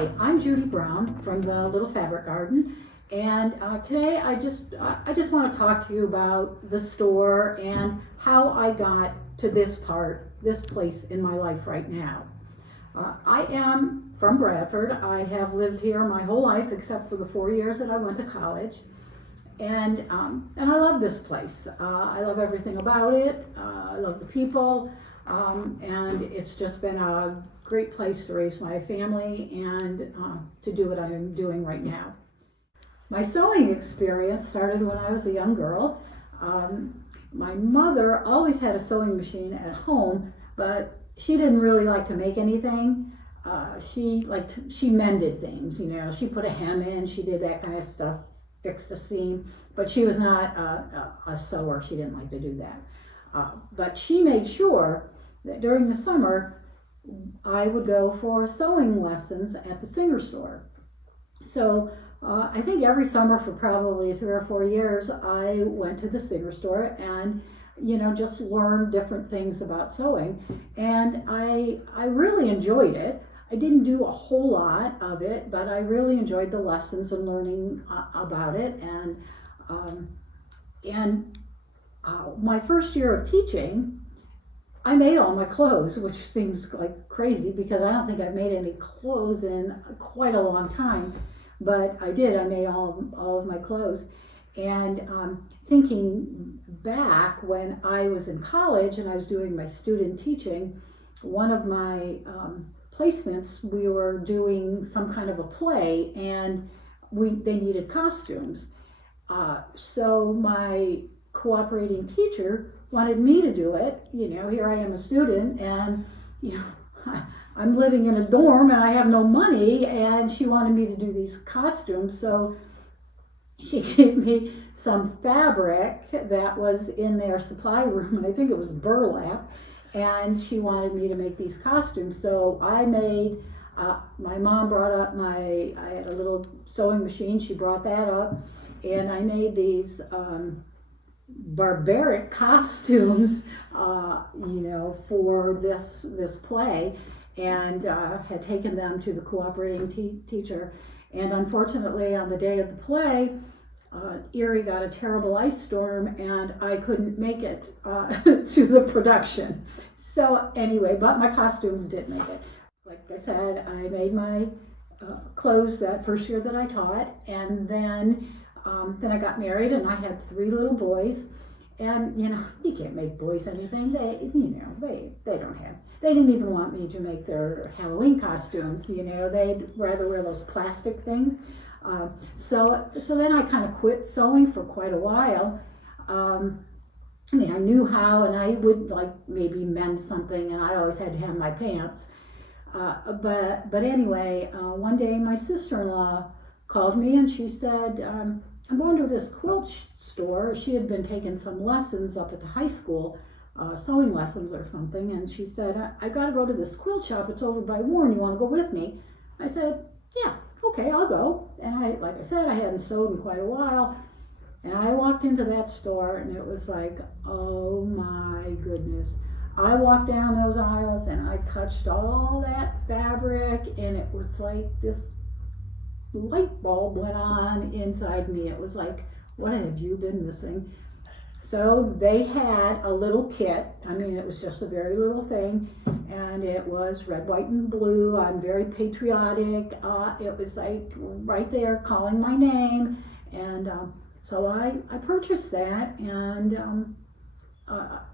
Hi, I'm Judy Brown from the Little Fabric Garden, and today I just want to talk to you about the store and how I got to this place in my life right now. I am from Bradford. I have lived here my whole life except for the 4 years that I went to college, and I love this place. I love everything about it. I love the people, and it's just been a great place to raise my family and to do what I am doing right now. My sewing experience started when I was a young girl. My mother always had a sewing machine at home, but she didn't really like to make anything. She mended things, you know. She put a hem in, she did that kind of stuff, fixed a seam, but she was not a sewer. She didn't like to do that. But she made sure that during the summer I would go for sewing lessons at the Singer store. So I think every summer for probably 3 or 4 years, I went to the Singer store and, you know, just learned different things about sewing. And I really enjoyed it. I didn't do a whole lot of it, but I really enjoyed the lessons and learning about it. And my first year of teaching, I made all my clothes, which seems like crazy because I don't think I've made any clothes in quite a long time, but I did. I made all of my clothes. And thinking back when I was in college and I was doing my student teaching, one of my placements, we were doing some kind of a play and they needed costumes. So my cooperating teacher wanted me to do it. You know, here I am a student and, you know, I'm living in a dorm and I have no money, and she wanted me to do these costumes. So she gave me some fabric that was in their supply room, and I think it was burlap, and she wanted me to make these costumes. So I made, my mom brought up I had a little sewing machine, she brought that up, and I made these barbaric costumes, you know, for this play, and had taken them to the cooperating teacher. And unfortunately, on the day of the play, Erie got a terrible ice storm, and I couldn't make it to the production. So anyway, but my costumes did make it. Like I said, I made my clothes that first year that I taught, and then I got married, and I had 3 little boys. And you know, you can't make boys anything. They didn't even want me to make their Halloween costumes. You know, they'd rather wear those plastic things. So then I kind of quit sewing for quite a while. I mean, I knew how, and I would like maybe mend something, and I always had to have my pants. But anyway, one day my sister-in-law called me and she said, I'm going to this quilt store. She had been taking some lessons up at the high school, sewing lessons or something, and she said, I got to go to this quilt shop. It's over by Warren. You want to go with me? I said, yeah, okay, I'll go. And like I said, I hadn't sewed in quite a while, and I walked into that store, and it was like, oh my goodness. I walked down those aisles, and I touched all that fabric, and it was like this light bulb went on inside me. It was like, what have you been missing? So they had a little kit. I mean, it was just a very little thing, and it was red, white, and blue. I'm very patriotic. It was like right there calling my name, and so I purchased that, and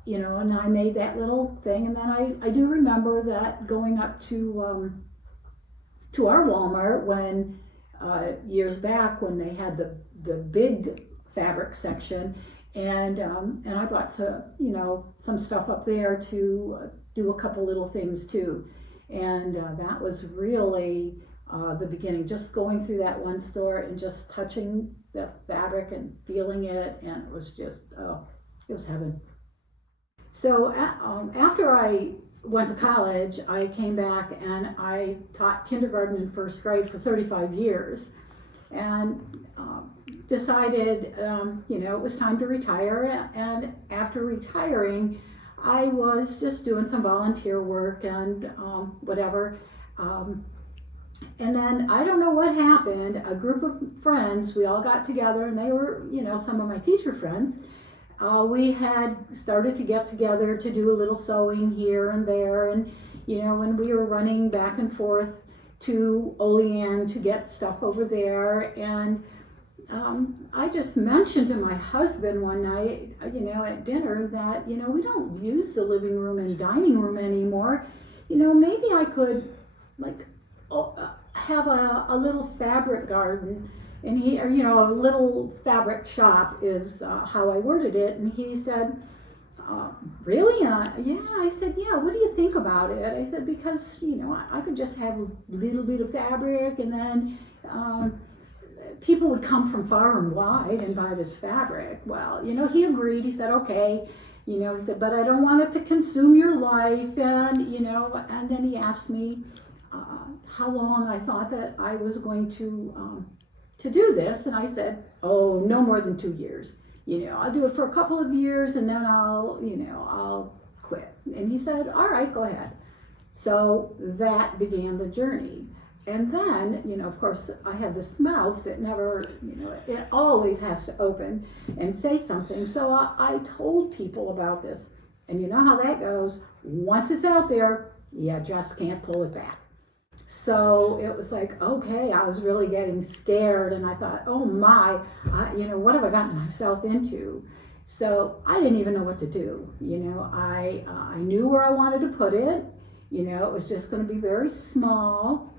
you know, and I made that little thing, and then I do remember that going up to our Walmart when years back when they had the big fabric section, and I bought some stuff up there to do a couple little things too, and that was really the beginning. Just going through that one store and just touching the fabric and feeling it, and it was just it was heaven. So after I went to college, I came back and I taught kindergarten and first grade for 35 years, and decided, it was time to retire. And after retiring, I was just doing some volunteer work and whatever. And then I don't know what happened. A group of friends, we all got together, and they were, some of my teacher friends. We had started to get together to do a little sewing here and there, and when we were running back and forth to Olean to get stuff over there, and I just mentioned to my husband one night, at dinner that, we don't use the living room and dining room anymore. Maybe I could, like, have a little fabric garden, and a little fabric shop is how I worded it. And he said, really? And I said, yeah, what do you think about it? I said, because, I could just have a little bit of fabric, and then people would come from far and wide and buy this fabric. Well, he agreed. He said, okay. He said, but I don't want it to consume your life. And, and then he asked me how long I thought that I was going to do this. And I said, oh, no more than 2 years. I'll do it for a couple of years, and then I'll quit. And he said, all right, go ahead. So that began the journey. And then, of course, I have this mouth that never, it always has to open and say something. So I told people about this. And you know how that goes. Once it's out there, you just can't pull it back. So it was like, okay, I was really getting scared. And I thought, oh my, what have I gotten myself into? So I didn't even know what to do. I knew where I wanted to put it. It was just going to be very small.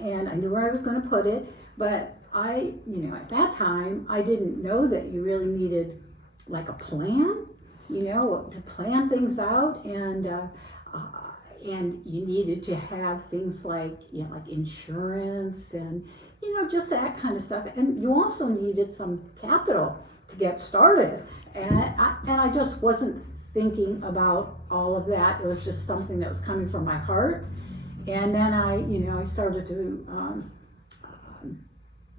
And I knew where I was going to put it, but at that time, I didn't know that you really needed like a plan, to plan things out, and you needed to have things like, like insurance and, just that kind of stuff. And you also needed some capital to get started. And I just wasn't thinking about all of that. It was just something that was coming from my heart. And then I started to,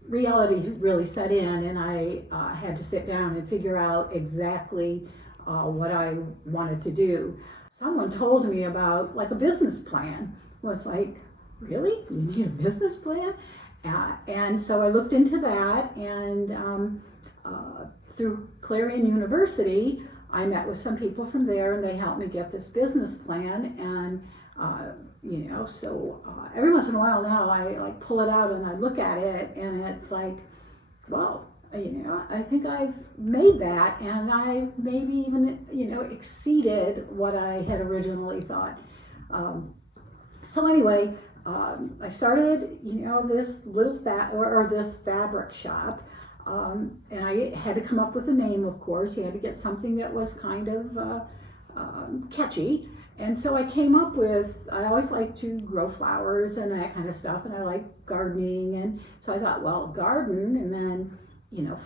reality really set in, and I had to sit down and figure out exactly what I wanted to do. Someone told me about like a business plan. I was like, really? You need a business plan? And so I looked into that, and through Clarion University, I met with some people from there, and they helped me get this business plan. And so every once in a while now I like pull it out and I look at it, and it's like, well, I think I've made that, and I've maybe even, exceeded what I had originally thought. So anyway, I started, this little this fabric shop, and I had to come up with a name, of course. You had to get something that was kind of catchy. And so I came up with, I always like to grow flowers and that kind of stuff, and I like gardening, and so I thought, well, garden, and then,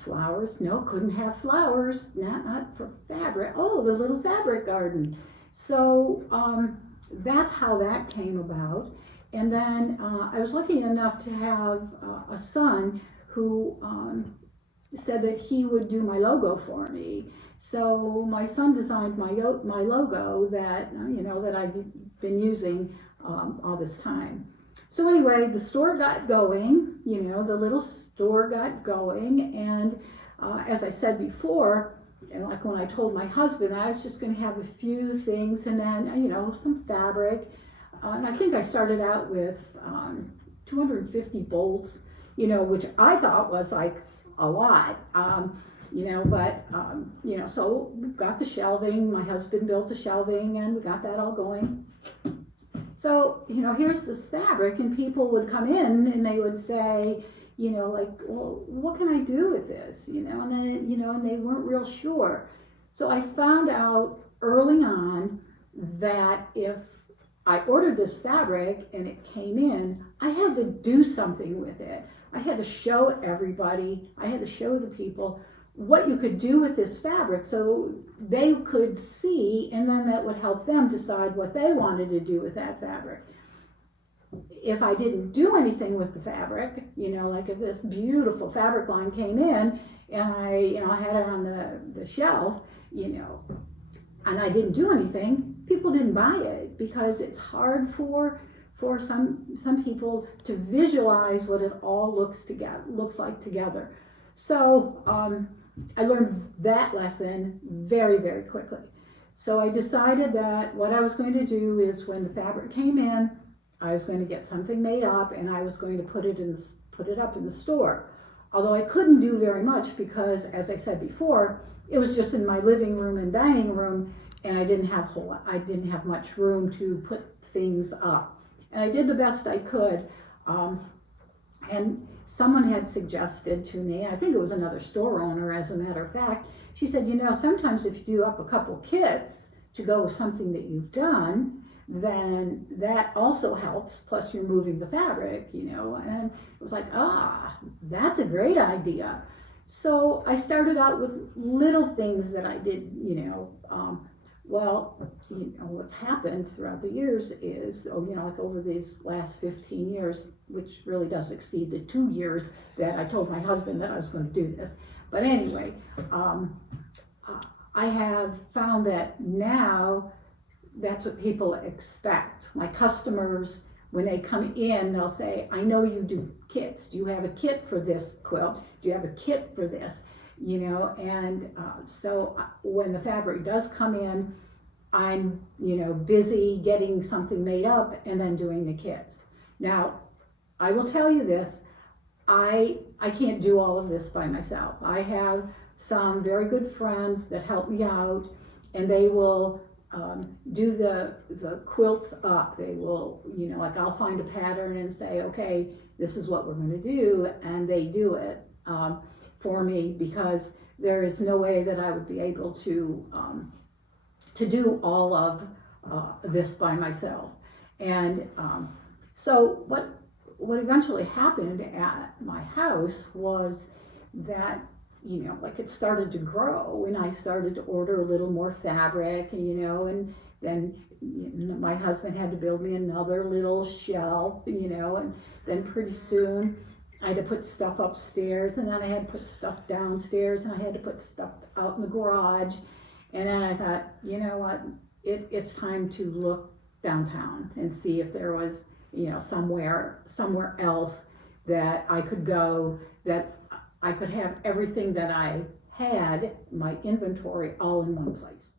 flowers. No, couldn't have flowers, not for fabric. Oh, the little fabric garden. So that's how that came about. And then I was lucky enough to have a son who said that he would do my logo for me. So my son designed my logo that that I've been using all this time. So anyway, the store got going. The little store got going, and as I said before, like when I told my husband, I was just going to have a few things, and then some fabric. And I think I started out with 250 bolts, which I thought was like a lot. So we got the shelving, my husband built the shelving, and we got that all going. So, here's this fabric, and people would come in and they would say, well, what can I do with this? And then, and they weren't real sure. So I found out early on that if I ordered this fabric and it came in, I had to do something with it. I had to show everybody, I had to show the people what you could do with this fabric so they could see, and then that would help them decide what they wanted to do with that fabric. If I didn't do anything with the fabric, like if this beautiful fabric line came in and I had it on the shelf, and I didn't do anything, people didn't buy it because it's hard for for some people to visualize what it all looks like together. So I learned that lesson very, very quickly. So I decided that what I was going to do is when the fabric came in, I was going to get something made up and I was going to put it up in the store. Although I couldn't do very much because, as I said before, it was just in my living room and dining room, and I didn't have much room to put things up. And I did the best I could. And someone had suggested to me, I think it was another store owner, as a matter of fact, she said, sometimes if you do up a couple kits to go with something that you've done, then that also helps, plus you're moving the fabric, and it was like, that's a great idea. So I started out with little things that I did, what's happened throughout the years is, like over these last 15 years, which really does exceed the 2 years that I told my husband that I was going to do this. But anyway, I have found that now that's what people expect. My customers, when they come in, they'll say, I know you do kits. Do you have a kit for this quilt? Do you have a kit for this? So when the fabric does come in, I'm, busy getting something made up and then doing the kits. Now, I will tell you this, I can't do all of this by myself. I have some very good friends that help me out, and they will do the quilts up. They will, like I'll find a pattern and say, okay, this is what we're going to do, and they do it for me, because there is no way that I would be able to do all of this by myself. And so what eventually happened at my house was that, it started to grow, and I started to order a little more fabric, and then my husband had to build me another little shelf, and then pretty soon I had to put stuff upstairs, and then I had to put stuff downstairs, and I had to put stuff out in the garage. And then I thought, what, it's time to look downtown and see if there was, somewhere else that I could go, that I could have everything that I had, my inventory, all in one place.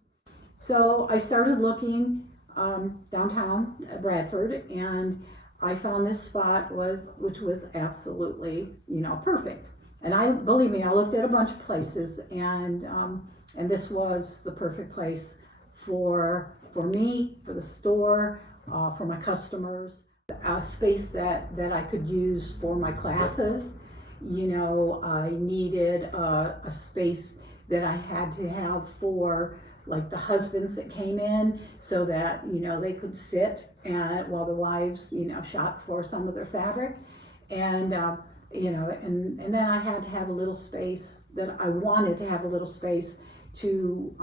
So I started looking downtown at Bradford, and I found this spot which was absolutely, perfect. And believe me, I looked at a bunch of places, and this was the perfect place for me, for the store, for my customers, a space that I could use for my classes. I needed a space that I had to have for like the husbands that came in, so that, they could sit while the wives, shop for some of their fabric. And, and then I had to have a little space that I wanted to have a little space to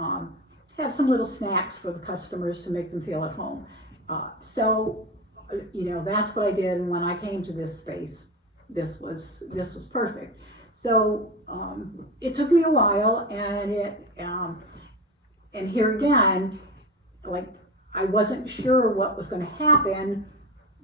have some little snacks for the customers to make them feel at home. So, that's what I did. And when I came to this space, this was perfect. So it took me a while, and here again, like I wasn't sure what was going to happen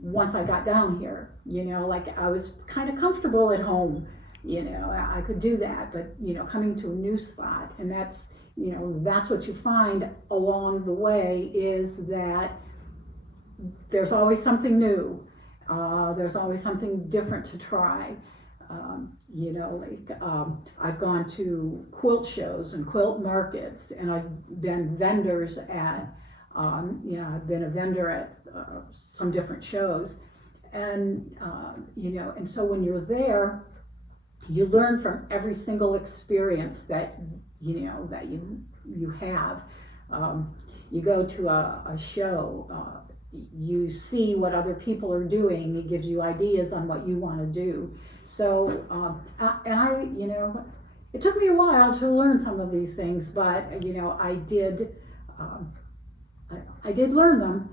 once I got down here. Like I was kind of comfortable at home. I could do that, but coming to a new spot, and that's what you find along the way, is that there's always something new. There's always something different to try. I've gone to quilt shows and quilt markets, and I've been vendors at, I've been a vendor at some different shows. And, and so when you're there, you learn from every single experience that you have. You go to a show, you see what other people are doing. It gives you ideas on what you want to do. So, it took me a while to learn some of these things, but I did learn them.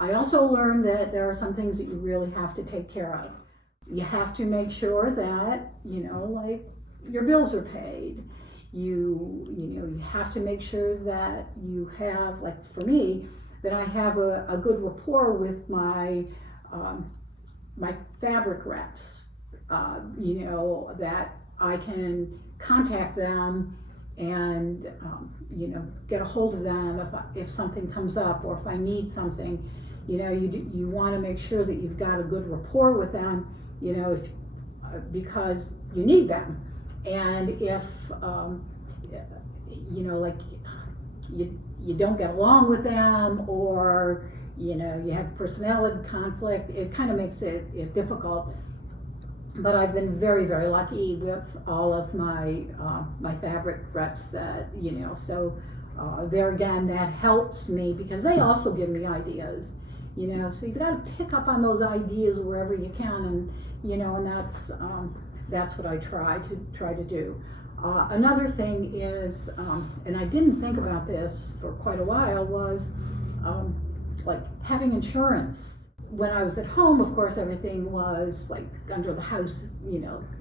I also learned that there are some things that you really have to take care of. You have to make sure that like your bills are paid. You have to make sure that you have, like for me, that I have a good rapport with my my fabric reps, that I can contact them and get a hold of them if something comes up, or if I need something. You want to make sure that you've got a good rapport with them, because you need them. And if like you don't get along with them, or you have personality conflict, it kind of makes it difficult. But I've been very, very lucky with all of my my fabric reps that so there again, that helps me because they also give me ideas. So you've got to pick up on those ideas wherever you can, and that's what I try to do. Another thing is, and I didn't think about this for quite a while, was like having insurance. When I was at home, of course, everything was like under the house,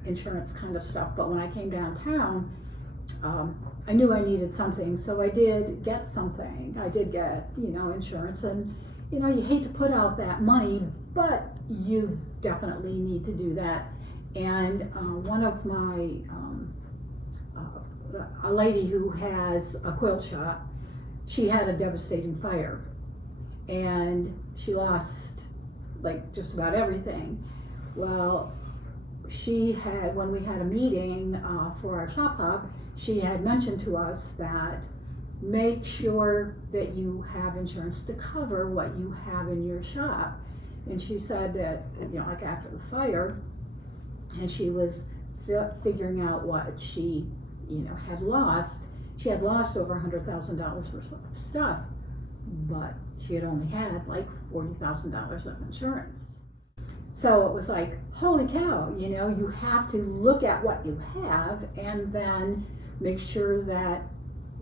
insurance kind of stuff. But when I came downtown, I knew I needed something, so I did get something. I did get, insurance, and you hate to put out that money, but you definitely need to do that. And one of my a lady who has a quilt shop, she had a devastating fire, and she lost like just about everything. Well, when we had a meeting for our shop hub, she had mentioned to us that make sure that you have insurance to cover what you have in your shop. And she said that, like after the fire, and she was figuring out what she, had lost. She had lost over $100,000 worth of stuff, but she had only had like $40,000 of insurance. So it was like, holy cow, you have to look at what you have and then make sure that,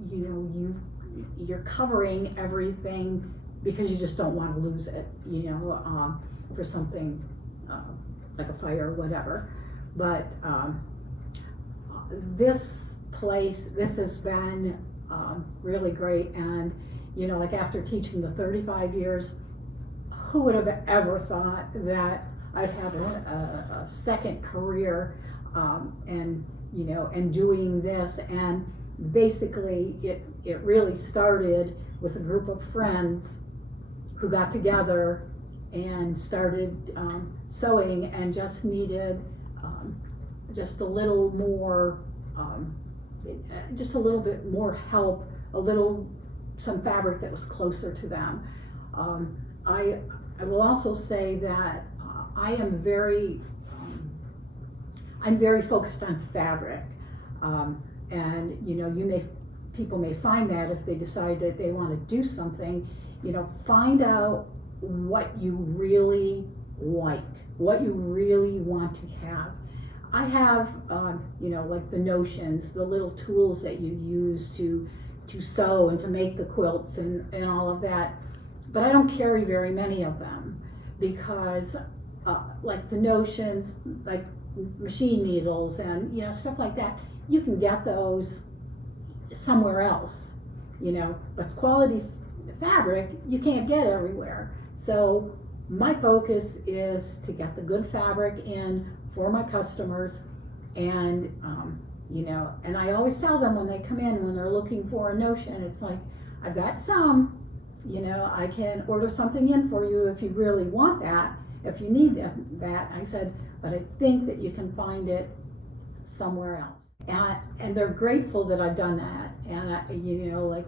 you're covering everything, because you just don't want to lose it, for something like a fire or whatever. But this has been really great. And like after teaching the 35 years, who would have ever thought that I'd have a second career, and doing this. And basically it really started with a group of friends who got together and started sewing, and just needed just a little more, just a little bit more help, some fabric that was closer to them. I will also say that I'm very focused on fabric, and people may find that if they decide that they want to do something, find out what you really like, what you really want to have. I have, like the notions, the little tools that you use to sew and to make the quilts and all of that, but I don't carry very many of them, because like the notions, like machine needles and stuff like that, you can get those somewhere else, but quality fabric you can't get everywhere. So my focus is to get the good fabric in for my customers, and and I always tell them when they come in, when they're looking for a notion, it's like, I've got some, I can order something in for you if you really want that, if you need that. I said, but I think that you can find it somewhere else. And they're grateful that I've done that. And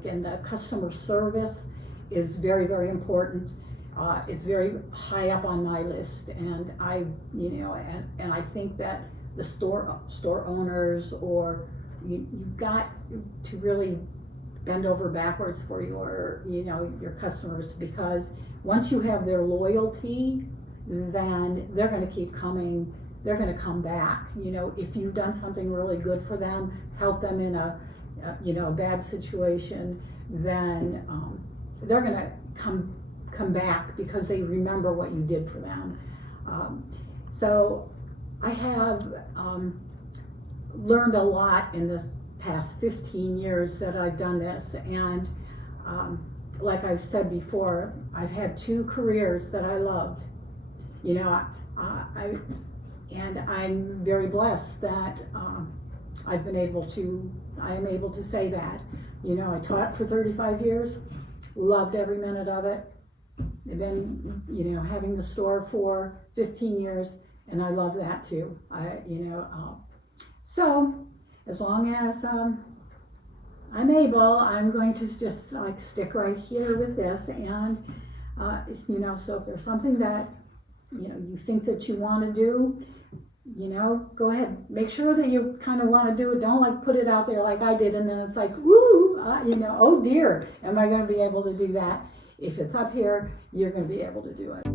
and the customer service is very, very important. It's very high up on my list, and I think that the store owners, or you've got to really bend over backwards for your customers, because once you have their loyalty, then they're going to keep coming. They're going to come back. If you've done something really good for them, help them in a bad situation, then they're going to come back because they remember what you did for them. So I have learned a lot in this past 15 years that I've done this, and like I've said before, I've had 2 careers that I loved. You know, and I'm very blessed that I am able to say that. You know, I taught for 35 years, loved every minute of it. I've been, you know, having the store for 15 years, and I love that too. So as long as I'm able, I'm going to just like stick right here with this, and you know, so if there's something that, you know, you think that you want to do, you know, go ahead. Make sure that you kind of want to do it. Don't like put it out there like I did, and then it's like, woo, you know, oh dear, am I going to be able to do that? If it's up here, you're going to be able to do it.